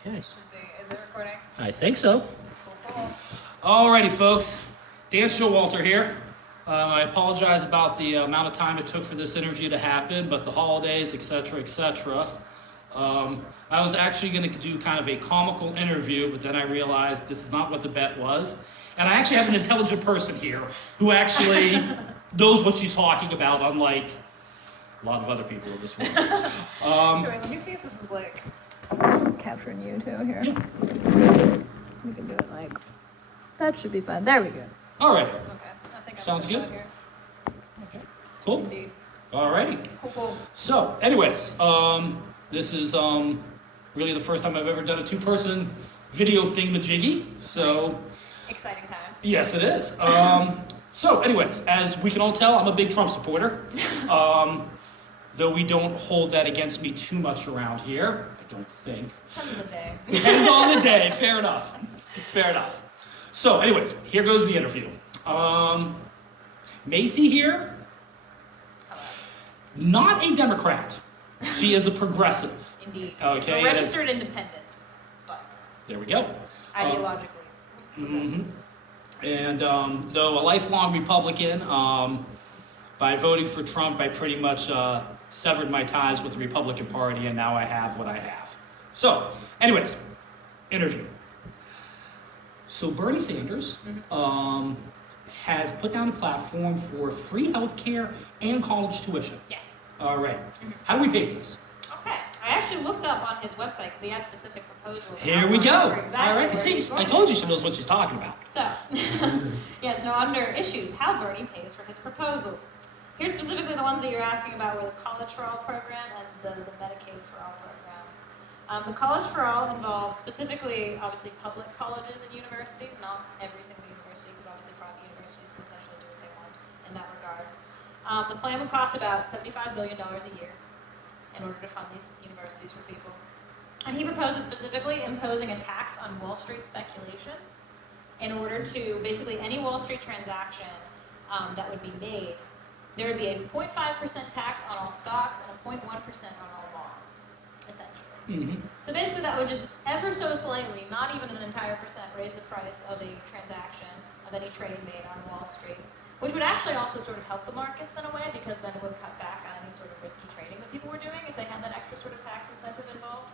Okay. Should be. Is it recording? I think so. Cool. Alrighty, folks. Dan Showalter here. I apologize about the amount of time it took for this interview to happen, but the holidays, etc., etc. I was actually going to do kind of a comical interview, but then I realized this is not what the bet was. And I actually have an intelligent person here who actually knows what she's talking about, unlike a lot of other people in this room. Okay, let me see if this is like capturing you too here. Yeah. We can do it like that. Should be fine. There we go. All right. Okay. I think I'm Sounds in the good. shot here. Okay. Cool. Indeed. Alrighty. Cool. So, anyways, this is really the first time I've ever done a two-person video thingamajiggy. So, Nice. Exciting times. yes, it is. So, anyways, as we can all tell, I'm a big Trump supporter. Though we don't hold that against me too much around here, I don't think. Depends on the day. Depends on the day. Fair enough. Fair enough. So, anyways, here goes the interview. Macy here, not a Democrat. She is a progressive. Indeed. Okay. A registered independent, but There we go. ideologically. Mhm. And though a lifelong Republican, by voting for Trump, I pretty much severed my ties with the Republican Party, and now I have what I have. So, anyways, interview. So Bernie Sanders has put down a platform for free health care and college tuition. Yes. All right. How do we pay for this? Okay. I actually looked up on his website because he has specific proposals. Here we go. Exactly All right. where See, he's I going. told you she knows what she's talking about. So, yes, no, under issues, how Bernie pays for his proposals. Here's specifically the ones that you're asking about were the College for All program and the Medicaid for All program. The College for All involves specifically, obviously, public colleges and universities, not every single university, because obviously private universities can essentially do what they want in that regard. The plan would cost about $75 billion a year in order to fund these universities for people. And he proposes specifically imposing a tax on Wall Street speculation in order to basically any Wall Street transaction that would be made, there would be a 0.5% tax on all stocks and a 0.1% on all bonds, essentially. So basically that would just ever so slightly, not even an entire percent, raise the price of a transaction, of any trade made on Wall Street, which would actually also sort of help the markets in a way, because then it would cut back on any sort of risky trading that people were doing if they had that extra sort of tax incentive involved.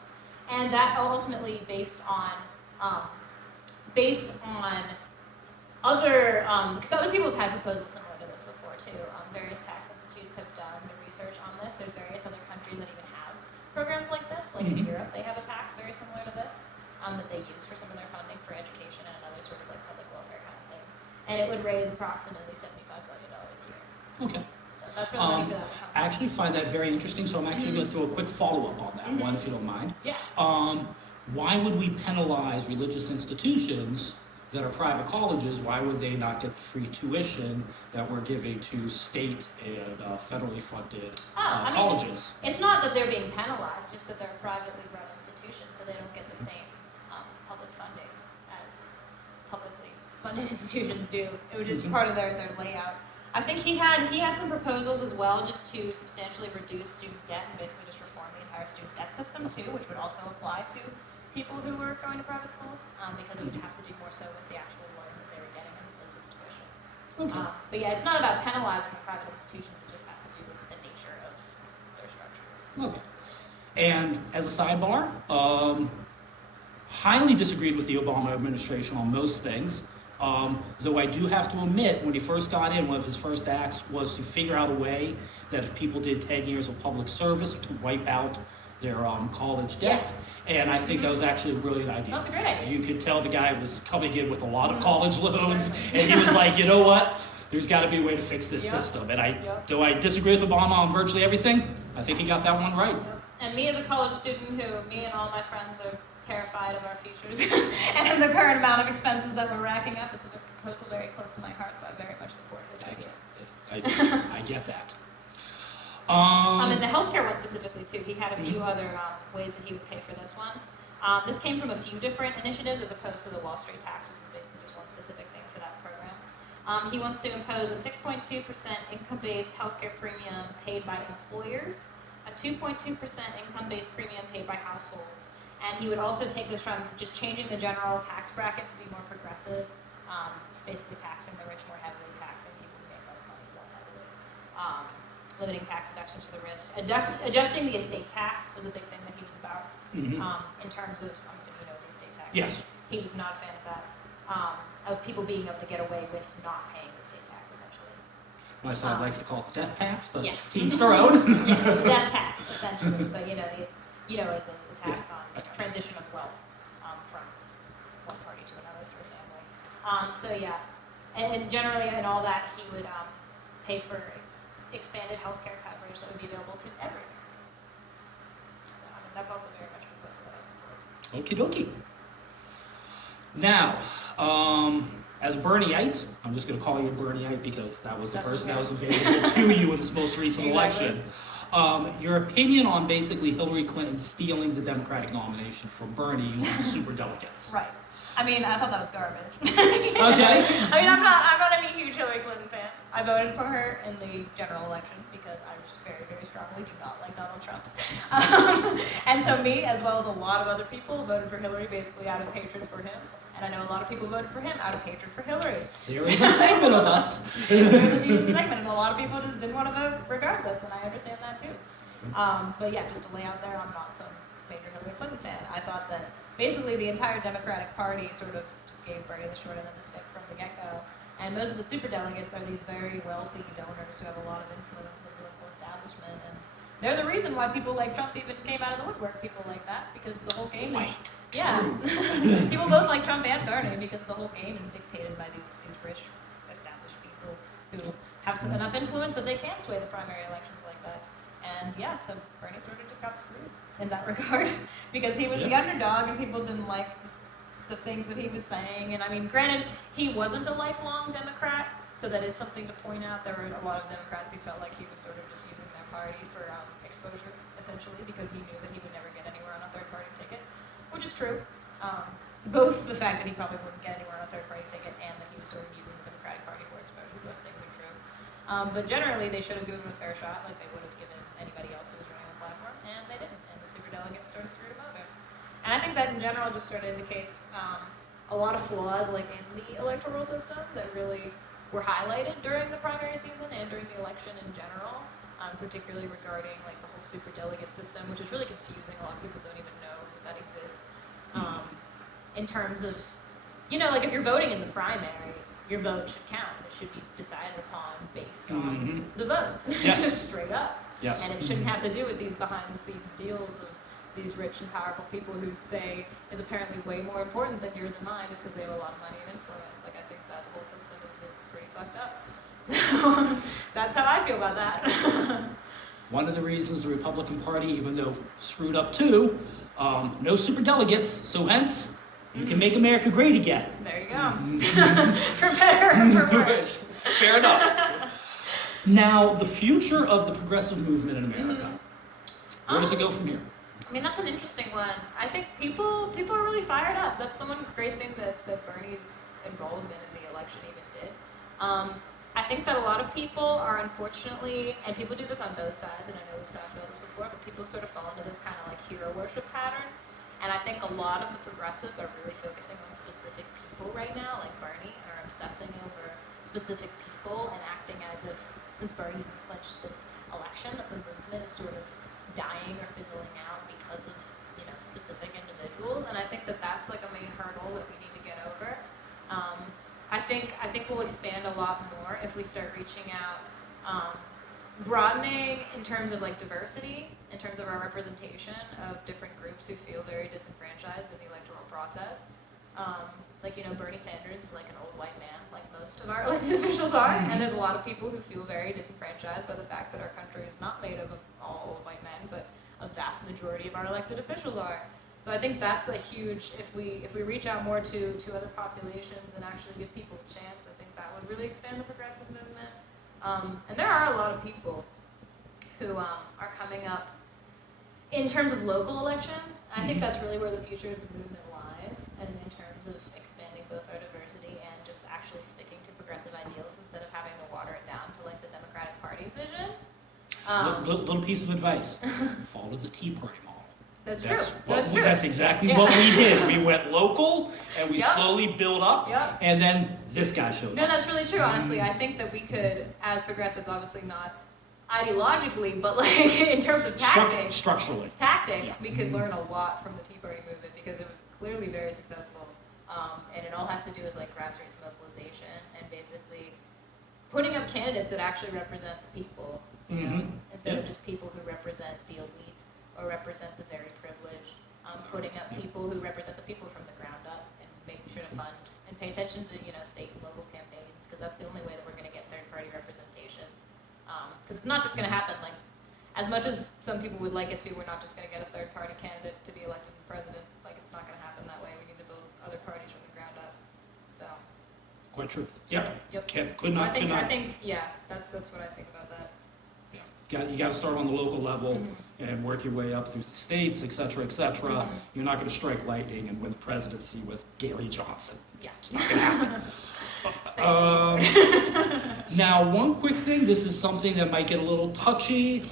And that ultimately based on other, because other people have had proposals similar to this before too. Various tax institutes have done the research on this. There's various other countries that even have programs like this. Like in Europe, they have a tax very similar to this that they use for some of their funding for education and other sort of like public welfare kind of things. And it would raise approximately $75 billion a year. Okay. So that's where the money for that would come I actually find that very interesting, so I'm actually going to throw a quick follow-up on that one, if you don't mind. Yeah. Why would we penalize religious institutions that are private colleges? Why would they not get the free tuition that we're giving to state and federally funded colleges? It's not that they're being penalized, just that they're privately run institutions, so they don't get the same public funding as publicly funded institutions do. It was just part of their layout. I think he had some proposals as well, just to substantially reduce student debt and basically just reform the entire student debt system too, which would also apply to people who were going to private schools, because it would have to do more so with the actual loan that they were getting as opposed to the tuition. Okay. But yeah, it's not about penalizing the private institutions, it just has to do with the nature of their structure. Okay. And as a sidebar, highly disagreed with the Obama administration on most things. Though I do have to admit, when he first got in, one of his first acts was to figure out a way that if people did 10 years of public service, to wipe out their college debt. Yes. And I think that was actually a brilliant idea. That's a great idea. You could tell the guy was coming in with a lot of college loans, and he was like, you know what? There's got to be a way to fix this system. And though I disagree with Obama on virtually everything, I think he got that one right. And me as a college student me and all my friends are terrified of our futures and the current amount of expenses that we're racking up, it's a proposal very close to my heart, so I very much support his idea. I get that. And the healthcare one specifically too, he had a few other ways that he would pay for this one. This came from a few different initiatives as opposed to the Wall Street tax, which is basically just one specific thing for that program. He wants to impose a 6.2% income-based healthcare premium paid by employers, a 2.2% income-based premium paid by households, And he would also take this from just changing the general tax bracket to be more progressive, basically taxing the rich more heavily, taxing people who make less money less heavily, limiting tax deductions for the rich. Adjusting the estate tax was a big thing that he was about in terms of, I'm assuming you know the estate tax. Yes. He was not a fan of that, of people being able to get away with not paying the estate tax, essentially. My side likes to call it the death tax, but yes. teams their own. Yes, the death tax, essentially, but the tax on transition of wealth from one party to another through a family. So yeah, and generally in all that he would pay for expanded healthcare coverage that would be available to everyone. So that's also very much a proposal that I support. Okie dokie. Now, as a Bernieite, I'm just going to call you a Bernieite because that was the person that was available to you in this most recent election. Your opinion on basically Hillary Clinton stealing the Democratic nomination from Bernie using superdelegates. Right. I mean, I thought that was garbage. Okay. I mean, I'm not any huge Hillary Clinton fan. I voted for her in the general election because I just very, very strongly do not like Donald Trump. And so me, as well as a lot of other people, voted for Hillary basically out of hatred for him. And I know a lot of people voted for him out of hatred for Hillary. There is a segment of us. There's a decent segment, and a lot of people just didn't want to vote regardless, and I understand that too. But yeah, just to lay out there, I'm not some major Hillary Clinton fan. I thought that basically the entire Democratic Party sort of just gave Bernie the short end of the stick from the get-go. And most of the superdelegates are these very wealthy donors who have a lot of influence in the political establishment. And they're the reason why people like Trump even came out of the woodwork, people like that, because the whole game is... Yeah. People both like Trump and Bernie because the whole game is dictated by these rich, established people who have enough influence that they can sway the primary elections like that. And yeah, so Bernie sort of just got screwed in that regard because he was the underdog and people didn't like the things that he was saying. And I mean, granted, he wasn't a lifelong Democrat, so that is something to point out. There were a lot of Democrats who felt like he was sort of just using their party for exposure, essentially, because he knew that he would never get anywhere on a third-party ticket, which is true. Both the fact that he probably wouldn't get anywhere on a third-party ticket and that he was sort of using the Democratic Party for exposure, both things are true. But generally, they should have given him a fair shot, like they would have given anybody else who was running the platform, and they didn't, and the superdelegates sort of screwed him over. And I think that in general just sort of indicates a lot of flaws like in the electoral system that really were highlighted during the primary season and during the election in general, particularly regarding like the whole superdelegate system, which is really confusing. A lot of people don't even know that exists. In terms of, like if you're voting in the primary, your vote should count. It should be decided upon based on the votes, just straight up. Yes. And it shouldn't have to do with these behind-the-scenes deals of these rich and powerful people who say is apparently way more important than yours or mine just because they have a lot of money and influence. Like, I think that whole system is pretty fucked up. So that's how I feel about that. One of the reasons the Republican Party, even though screwed up too, no superdelegates, so hence, you can make America great again. There you go. For better or for worse. Fair enough. Now, the future of the progressive movement in America. Where does it go from here? I mean, that's an interesting one. I think people are really fired up. That's the one great thing that Bernie's involvement in the election even did. I think that a lot of people are unfortunately, and people do this on both sides, and I know we've talked about this before, but people sort of fall into this kind of like hero worship pattern. And I think a lot of the progressives are really focusing on specific people right now, like Bernie, and are obsessing over specific people and acting as if, since Bernie clinched this election, that the movement is sort of dying or fizzling out because of, specific individuals. And I think that that's like a main hurdle that we need to get over. I think we'll expand a lot more if we start reaching out, broadening in terms of like diversity, in terms of our representation of different groups who feel very disenfranchised in the electoral process. Bernie Sanders is like an old white man, like most of our elected officials are, and there's a lot of people who feel very disenfranchised by the fact that our country is not made of all old white men, but a vast majority of our elected officials are. So I think that's a huge, if we reach out more to other populations and actually give people a chance, I think that would really expand the progressive movement. And there are a lot of people who are coming up in terms of local elections. I think that's really where the future of the movement lies, and in terms of expanding both our diversity and just actually sticking to progressive ideals instead of having to water it down to like the Democratic Party's vision. Little piece of advice. Follow the Tea Party model. That's true. That's exactly Yeah. what we did. We went local, and we Yep. slowly built up, Yep. and then this guy showed No, up. that's really true, honestly. I think that we could, as progressives, obviously not ideologically, but like in terms of tactics, Structurally. yeah. We could learn a lot from the Tea Party movement because it was clearly very successful. And it all has to do with like grassroots mobilization and basically putting up candidates that actually represent the people, you know, instead of just people who represent the elite or represent the very privileged. Putting up people who represent the people from the ground up and making sure to fund and pay attention to, you know, state and local campaigns, because that's the only way that we're going to get third-party representation. Because it's not just going to happen, like, as much as some people would like it to, we're not just going to get a third-party candidate to be elected president. Like, it's not going to happen that way. We need to build other parties from the ground up. So. Quite true. Yep. Could not. I think, yeah, that's what I think about that. You got to start on the local level and work your way up through the states, et cetera, et cetera. You're not going to strike lightning and win the presidency with Gary Johnson. Yeah. It's not going to happen. Now, one quick thing. This is something that might get a little touchy,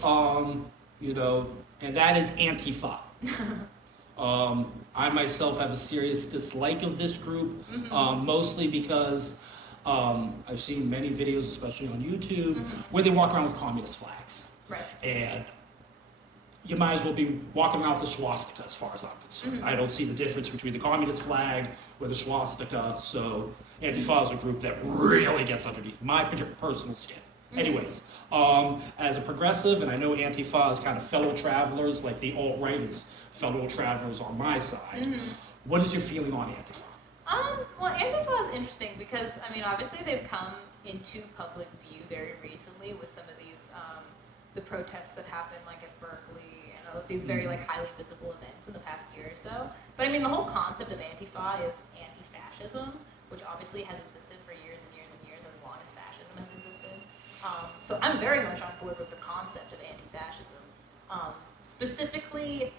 you know, and that is Antifa. I myself have a serious dislike of this group, mostly because I've seen many videos, especially on YouTube, where they walk around with communist flags. Right. And you might as well be walking around with a swastika, as far as I'm concerned. I don't see the difference between the communist flag or the swastika, so Antifa is a group that really gets underneath my personal skin. Anyways, as a progressive, and I know Antifa is kind of fellow travelers, like the alt-right is fellow travelers on my side. What is your feeling on Antifa? Well, Interveiw is interesting because, I mean, obviously they've come into public view very recently with some of these, the protests that happened like at Berkeley and all of these very like highly visible events in the past year or so. But I mean, the whole concept of Antifa is anti-fascism, which obviously has existed for years and years and years, as long as fascism has existed. So I'm very much on board with the concept of anti-fascism. Specifically,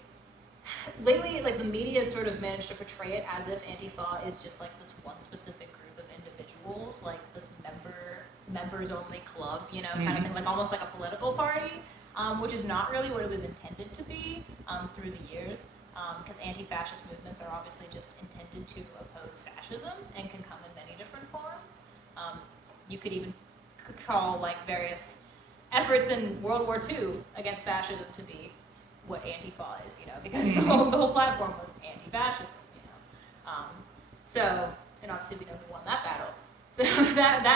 lately, like the media has sort of managed to portray it as if Antifa is just like this one specific group of individuals, like this members-only club, you know, kind of thing, like almost like a political party, which is not really what it was intended to be through the years, because anti-fascist movements are obviously just intended to oppose fascism and can come in many different forms. You could even call like various efforts in World War II against fascism to be what Antifa is, you know, because the whole platform was anti-fascism, you know. So, and obviously we know who won that battle. So that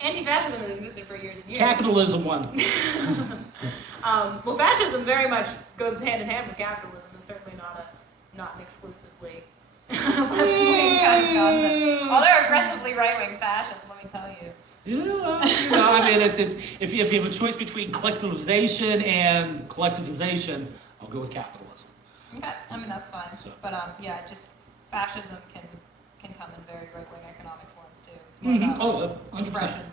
anti-fascism has existed for years and years. Capitalism won. Well, fascism very much goes hand in hand with capitalism. It's certainly not an exclusively left-wing kind of concept. Well, they're aggressively right-wing fascists, let me tell you. Yeah, well, you know, I mean, it's if you have a choice between collectivization and collectivization, I'll go with capitalism. Okay, I mean that's fine. So. But yeah, just fascism can come in very right-wing economic forms too. It's more about 100%. repression,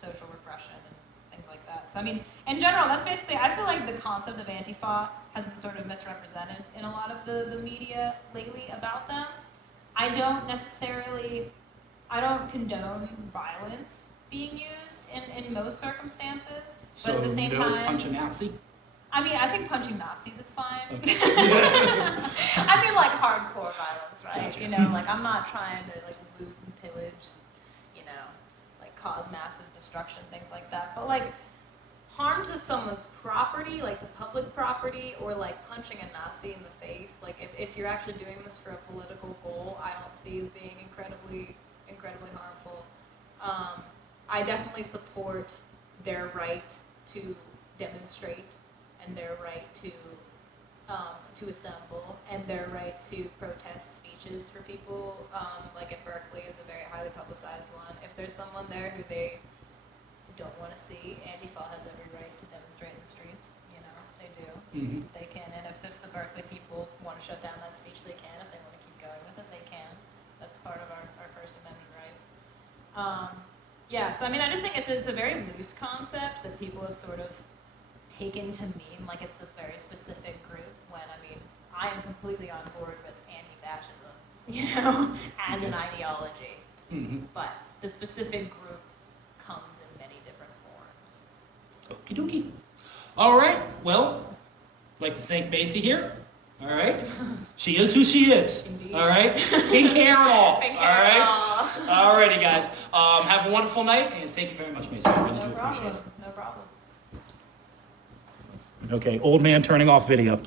social repression, and things like that. So I mean, in general, that's basically. I feel like the concept of Antifa has been sort of misrepresented in a lot of the media lately about them. I don't condone violence being used in most circumstances, but So at the same no time, punch a Nazi? I mean, I think punching Nazis is fine. Okay. I mean, like hardcore violence, right? Gotcha. You know, like I'm not trying to like loot and pillage, and, you know, like cause massive destruction, things like that. But like harm to someone's property, like to public property, or like punching a Nazi in the face, like if you're actually doing this for a political goal, I don't see as being incredibly harmful. I definitely support their right to demonstrate and their right to assemble and their right to protest speeches for people. Like at Berkeley is a very highly publicized one. If there's someone there who they don't want to see, Antifa has every right to demonstrate in the streets. You know, they do. They can. And if the Berkeley people want to shut down that speech, they can. If they want to keep going with it, they can. That's part of our First Amendment rights. Yeah, so I mean, I just think it's a very loose concept that people have sort of taken to mean like it's this very specific group, when I mean, I am completely on board with anti-fascism, you know, as an ideology. But the specific group comes in many different forms. Okie dokie. All right, well, I'd like to thank Macy here. All right. She is who she is. Indeed. All right. Pink hair and all. Pink all hair right. and all. All righty, guys. Have a wonderful night, and thank you very much, Macy. I really do appreciate it. No problem. Okay, old man turning off video.